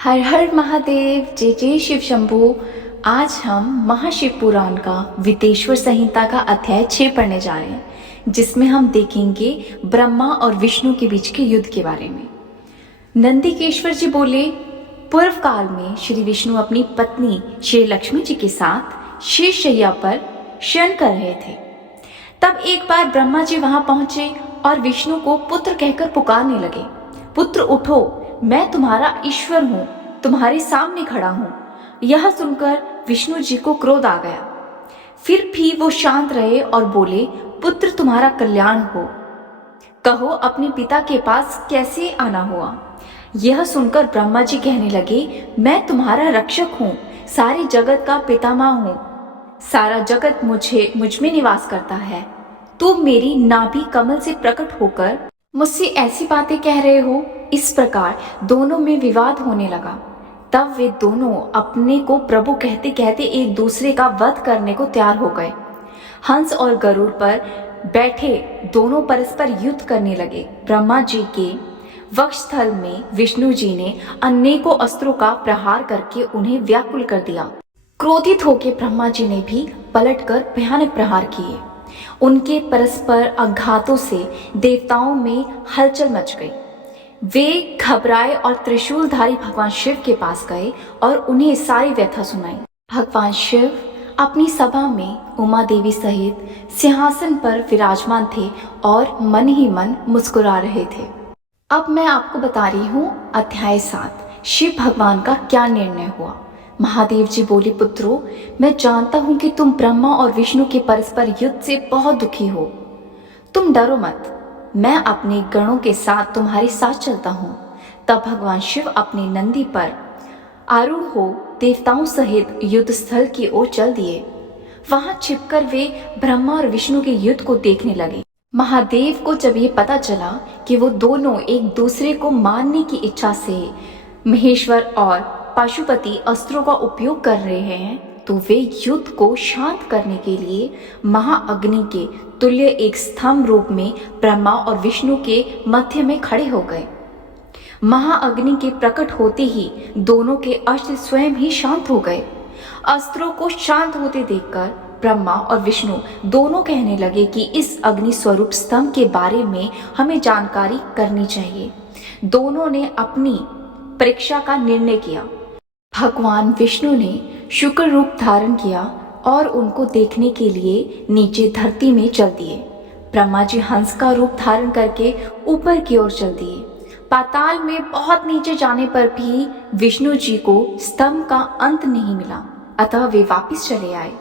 हर हर महादेव, जय जय शिव शंभू। आज हम महाशिव पुराण का विदेश्वर संहिता का अध्याय 6 पढ़ने जा रहे हैं, जिसमें हम देखेंगे ब्रह्मा और विष्णु के बीच के युद्ध के बारे में। नंदिकेश्वर जी बोले, पूर्व काल में श्री विष्णु अपनी पत्नी श्री लक्ष्मी जी के साथ शेष शैया पर शयन कर रहे थे। तब एक बार ब्रह्मा जी वहां पहुंचे और विष्णु को पुत्र कहकर पुकारने लगे। पुत्र उठो, मैं तुम्हारा ईश्वर हूँ, तुम्हारे सामने खड़ा हूँ। यह सुनकर विष्णु जी को क्रोध आ गया। फिर भी वो शांत रहे और बोले, पुत्र तुम्हारा कल्याण हो, कहो अपने पिता के पास कैसे आना हुआ। यह सुनकर ब्रह्मा जी कहने लगे, मैं तुम्हारा रक्षक हूँ, सारे जगत का पितामह हूँ, सारा जगत मुझ में निवास करता है। तुम मेरी नाभि कमल से प्रकट होकर मुझसे ऐसी बातें कह रहे हो। इस प्रकार दोनों में विवाद होने लगा। तब वे दोनों अपने को प्रभु कहते कहते एक दूसरे का वध करने को तैयार हो गए। हंस और गरुड़ पर बैठे दोनों परस्पर युद्ध करने लगे। ब्रह्मा जी के वक्षस्थल में विष्णु जी ने अनेकों अस्त्रों का प्रहार करके उन्हें व्याकुल कर दिया। क्रोधित होकर ब्रह्मा जी ने भी पलटकर भयानक प्रहार किए। उनके परस्पर आघातों से देवताओं में हलचल मच गई। वे घबराए और त्रिशूलधारी भगवान शिव के पास गए और उन्हें सारी व्यथा सुनाई। भगवान शिव अपनी सभा में उमा देवी सहित सिंहासन पर विराजमान थे और मन ही मन मुस्कुरा रहे थे। अब मैं आपको बता रही हूँ अध्याय 7 शिव भगवान का क्या निर्णय हुआ। महादेव जी बोले, पुत्रों, मैं जानता हूं कि तुम ब्रह्मा और विष्णु के परस्पर युद्ध से बहुत दुखी हो। तुम डरो मत, मैं अपने गणों के साथ तुम्हारे साथ चलता हूं। तब भगवान शिव अपने नंदी पर आरूढ़ हो देवताओं सहित युद्ध स्थल की ओर चल दिए। वहां छिपकर वे ब्रह्मा और विष्णु के युद्ध को देखने लगे। महादेव को जब ये पता चला कि वो दोनों एक दूसरे को मारने की इच्छा से महेश्वर और पशुपति अस्त्रों का उपयोग कर रहे हैं, तो वे युद्ध को शांत करने के लिए महाअग्नि के तुल्य एक स्तंभ रूप में ब्रह्मा और विष्णु के मध्य में खड़े हो गए। महाअग्नि के प्रकट होते ही दोनों के अस्त्र स्वयं ही शांत हो गए। अस्त्रों को शांत होते देखकर ब्रह्मा और विष्णु दोनों कहने लगे कि इस अग्नि स्वरूप स्तंभ के बारे में हमें जानकारी करनी चाहिए। दोनों ने अपनी परीक्षा का निर्णय किया। भगवान विष्णु ने शुक्र रूप धारण किया और उनको देखने के लिए नीचे धरती में चल दिए। ब्रह्मा जी हंस का रूप धारण करके ऊपर की ओर चल दिए। पाताल में बहुत नीचे जाने पर भी विष्णु जी को स्तंभ का अंत नहीं मिला, अतः वे वापस चले आए।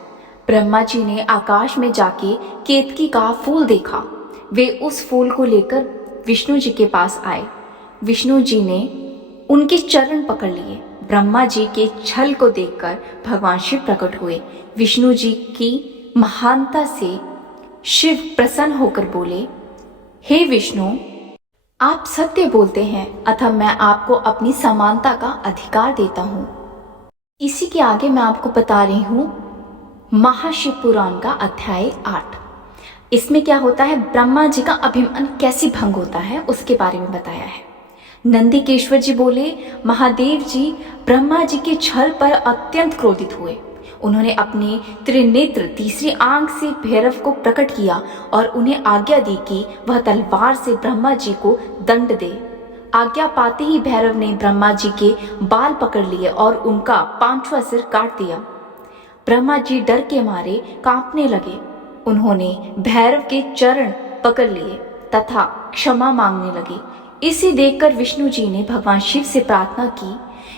ब्रह्मा जी ने आकाश में जाके केतकी का फूल देखा। वे उस फूल को लेकर विष्णु जी के पास आए। विष्णु जी ने उनके चरण पकड़ लिए। ब्रह्मा जी के छल को देखकर भगवान शिव प्रकट हुए। विष्णु जी की महानता से शिव प्रसन्न होकर बोले, हे विष्णु, आप सत्य बोलते हैं, अतः मैं आपको अपनी समानता का अधिकार देता हूँ। इसी के आगे मैं आपको बता रही हूँ महाशिव पुराण का अध्याय 8। इसमें क्या होता है, ब्रह्मा जी का अभिमान कैसे भंग होता है उसके बारे में बताया है। नंदिकेश्वर जी बोले, महादेव जी ब्रह्मा जी के छल पर अत्यंत क्रोधित हुए। उन्होंने अपने त्रिनेत्र तीसरी आंख से भैरव को प्रकट किया और उन्हें आज्ञा दी कि वह तलवार से ब्रह्मा जी को दंड दे। आज्ञा पाते ही भैरव ने ब्रह्मा जी के बाल पकड़ लिए और उनका 5वां सिर काट दिया। ब्रह्मा जी डर के मारे कांपने लगे। उन्होंने भैरव के चरण पकड़ लिए तथा क्षमा मांगने लगे। इसे देखकर विष्णु जी ने भगवान शिव से प्रार्थना की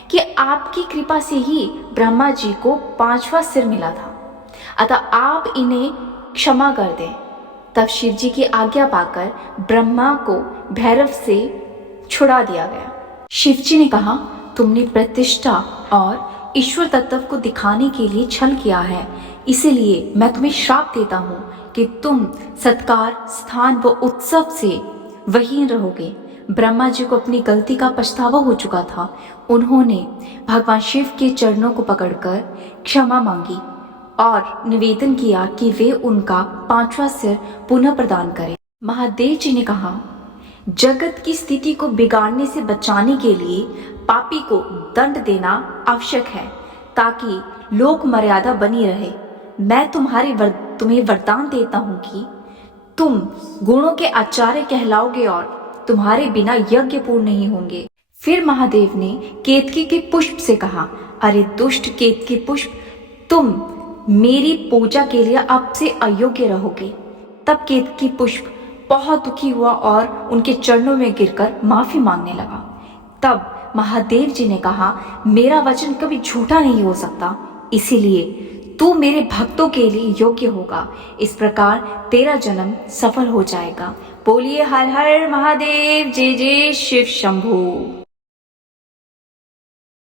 कि आपकी कृपा से ही ब्रह्मा जी को 5वां सिर मिला था, अतः आप इन्हें क्षमा कर दें। तब शिव जी की आज्ञा पाकर ब्रह्मा को भैरव से छुड़ा दिया गया। शिव जी ने कहा, तुमने प्रतिष्ठा और ईश्वर तत्व को दिखाने के लिए छल किया है, इसीलिए मैं तुम्हें श्राप देता हूँ कि तुम सत्कार, स्थान व उत्सव से वहीं रहोगे। ब्रह्मा जी को अपनी गलती का पछतावा हो चुका था। उन्होंने भगवान शिव के चरणों को पकड़कर क्षमा मांगी और निवेदन किया कि वे उनका 5वां सिर पुनः प्रदान करें। महादेव जी ने कहा, जगत की स्थिति को बिगाड़ने से बचाने के लिए पापी को दंड देना आवश्यक है ताकि लोक मर्यादा बनी रहे। मैं तुम्हें वरदान देता हूँ कि तुम गुणों के आचार्य कहलाओगे और तुम्हारे बिना यज्ञ पूर्ण नहीं होंगे। फिर महादेव ने केतकी के पुष्प से कहा, अरे दुष्ट केतकी पुष्प, तुम मेरी पूजा के लिए अब से अयोग्य रहोगे। तब केतकी पुष्प बहुत दुखी हुआ और उनके चरणों में गिरकर माफी मांगने लगा। तब महादेव जी ने कहा, मेरा वचन कभी झूठा नहीं हो सकता, इसीलिए तू मेरे भक्तों के लिए योग्य होगा। इस प्रकार तेरा जन्म सफल हो जाएगा। बोलिए हर हर महादेव, जय जय शिव शंभू।